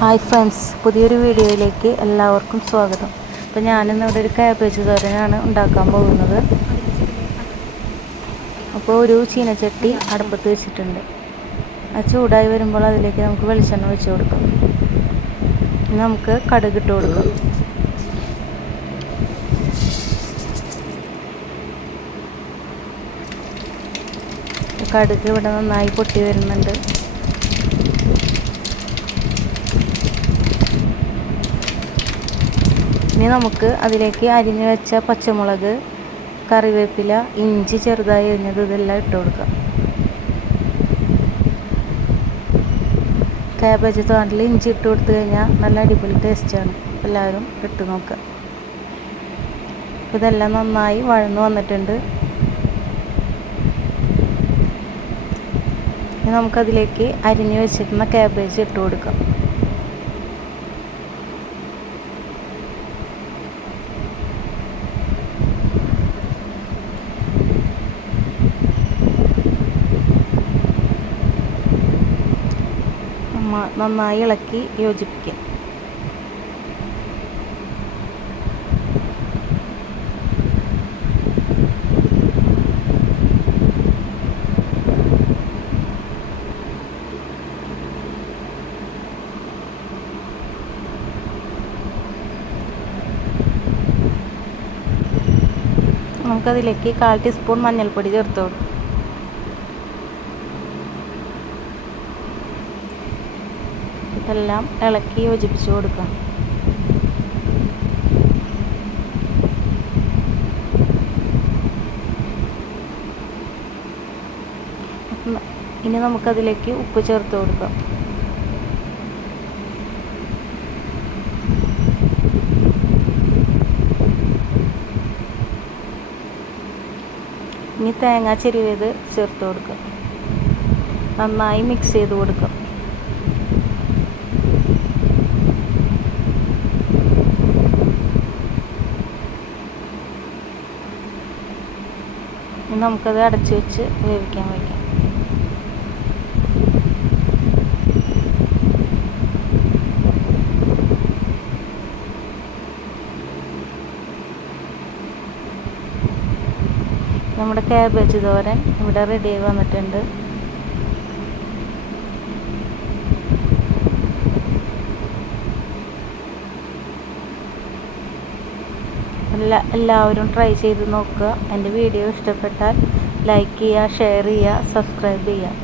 Hi friends പുതിയൊരു വീഡിയോയിലേക്ക് എല്ലാവർക്കും സ്വാഗതം. അപ്പോൾ ഞാനിന്ന് ഇവിടെ ഒരു കാബേജ് തോരനാണ് ഉണ്ടാക്കാൻ പോകുന്നത്. അപ്പോൾ ഒരു ചീനച്ചട്ടി അടുപ്പത്ത് വെച്ചിട്ടുണ്ട്. അത് ചൂടായി വരുമ്പോൾ അതിലേക്ക് നമുക്ക് വെളിച്ചെണ്ണ ഒഴിച്ച് കൊടുക്കാം. നമുക്ക് കടുക് ഇട്ട് കൊടുക്കാം. കടുക് ഇവിടെ നന്നായി പൊട്ടി വരുന്നുണ്ട്. ഇനി നമുക്ക് അതിലേക്ക് അരിഞ്ഞു വെച്ച പച്ചമുളക് കറിവേപ്പില ഇഞ്ചി ചെറുതായി അരിഞ്ഞത് ഇതെല്ലാം ഇട്ട് കൊടുക്കാം. കാബേജ് തോണ്ടിൽ ഇഞ്ചി ഇട്ട് കൊടുത്തു കഴിഞ്ഞാൽ നല്ല അടിപൊളി ടേസ്റ്റാണ് എല്ലാവരും ഇട്ട് നോക്കുക ഇതെല്ലാം നന്നായി വഴന്നു വന്നിട്ടുണ്ട്. നമുക്കതിലേക്ക് അരിഞ്ഞു വെച്ചിരുന്ന കാബേജ് ഇട്ട് കൊടുക്കാം. നന്നായി ഇളക്കി യോജിപ്പിക്കുക നമുക്കതിലേക്ക് കാൽ ടീസ്പൂൺ മഞ്ഞൾപ്പൊടി ചേർത്ത് കൊടുക്കും. ഇതെല്ലാം ഇളക്കി യോജിപ്പിച്ച് കൊടുക്കാം ഇനി നമുക്കതിലേക്ക് ഉപ്പ് ചേർത്ത് കൊടുക്കാം. ഇനി തേങ്ങ ചെരുവേത് ചേർത്ത് കൊടുക്കാം നന്നായി മിക്സ് ചെയ്ത് കൊടുക്കാം ഇനി നമുക്കത് അടച്ചു വെച്ച് വേവിക്കാൻ വയ്ക്കാം നമ്മുടെ ക്യാബേജ് തോരൻ ഇവിടെ റെഡി ആയി വന്നിട്ടുണ്ട്. എല്ലാ എല്ലാവരും ട്രൈ ചെയ്ത് നോക്കുക. എന്റെ വീഡിയോ ഇഷ്ടപ്പെട്ടാൽ ലൈക്ക് ചെയ്യുക ഷെയർ ചെയ്യുക സബ്സ്ക്രൈബ് ചെയ്യുക.